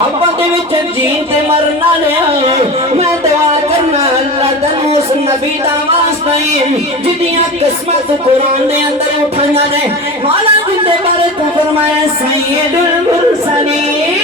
gene ते मरना ने मैं दुआ करना अल्लाह तन्नू उस नबी दा वास्ता जिदियां किस्मत कुरान दे अंदर उठाइयां ने मौला जिंदे बारे तू फरमाया सैयदुल मुरसलीन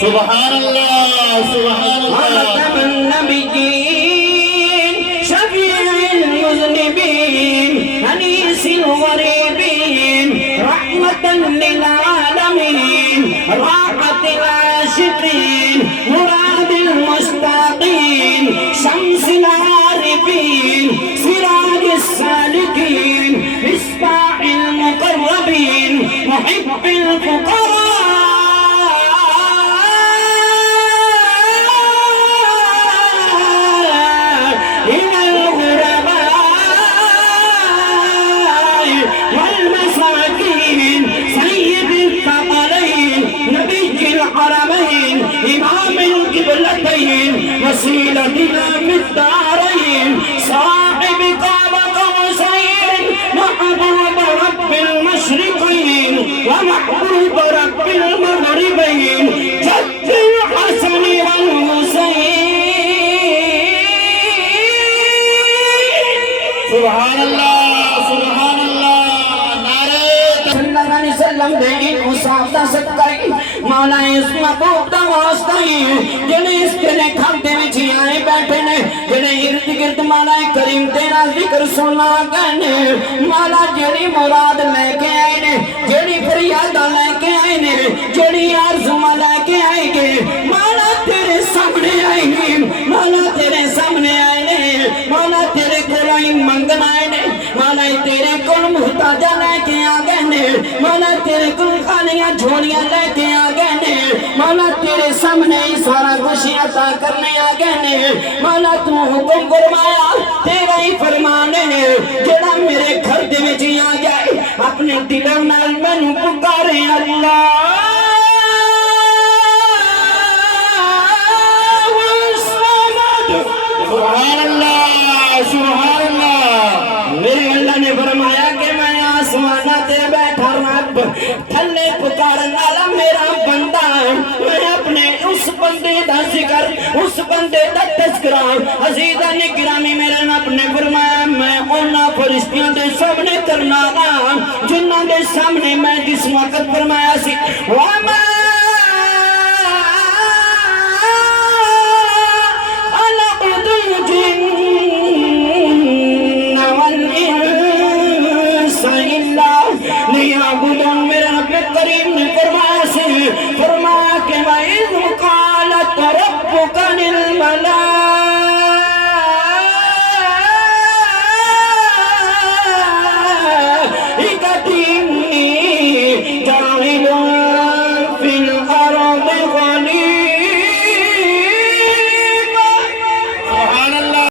सुभान अल्लाह सुभान अल्लाह नबीयीन शफीउल मुज़निबीन अनीसिल गरीबीन रहमतन लिल आलमीन राहतिल आशिकीन मुरादिल मुस्ताकीन शम्सिल आरिफीन सिराजिस सालिकीन मिस्बाहिल मुक़र्रबीन मुहिब्बिल फुक़रा वसीलतिना मिद्दारैन साहिब क़ाब क़ौसैन महबूब रब्बिल मशरिक़ैन व महबूब रब्बिल मग़रिबैन जद्दुल हसन वल हुसैन सुभान अल्लाह नारे सल्लल्लाहु अलैहि वसल्लम दे मुसाफा सदकाई मौला इस महबूब दा वास्ता जिन्हें इसके खाते में आए बैठे ने जिन्हें इर्द गिर्द मौला करीम तेरा जिक्र सुना गए मौला जेड़ी मुराद लेके आए ने जेड़ी फरियादा लेके आए ने जेड़ी आरज़ुमा लेके आएंगे मौला तेरे सामने आएंगे मौला तेरे सामने आए ने मौला तेरे कोलों ही मंगना आए ने मौला तेरे कोल मुहताजा लेके आ गए ने मौला तेरे कोल खालियां झोलियां लेके आ गए ने मौला तेरे सामने ही सारा कुछ अता करने आ गए ने मौला तू हुक्म फरमाया तेरा ही फरमान है जेड़ा मेरे घर दे विच आ जाए अपने दिलों नाल मैनू पुकारे अल्लाह सुभान अल्लाह मेरे अल्लाह ने फरमाया कि मैं आसमाना ते बैठा रब थल्ले पुकारन वाला मेरा बंदा मैं अपने उस बंदे दा जिक्र उस बंदे दा तज़किरा अज़ीज़ा ने गिरामी मेरे रब ने फरमाया मैं उन्हां फरिश्तियां दे सामने करना जिन्हां दे सामने मैं जिस वक्त फरमाया सी वा मेरे रब करीम ने फरमाया कि मैं कालत रब्बुका लिल मलाइका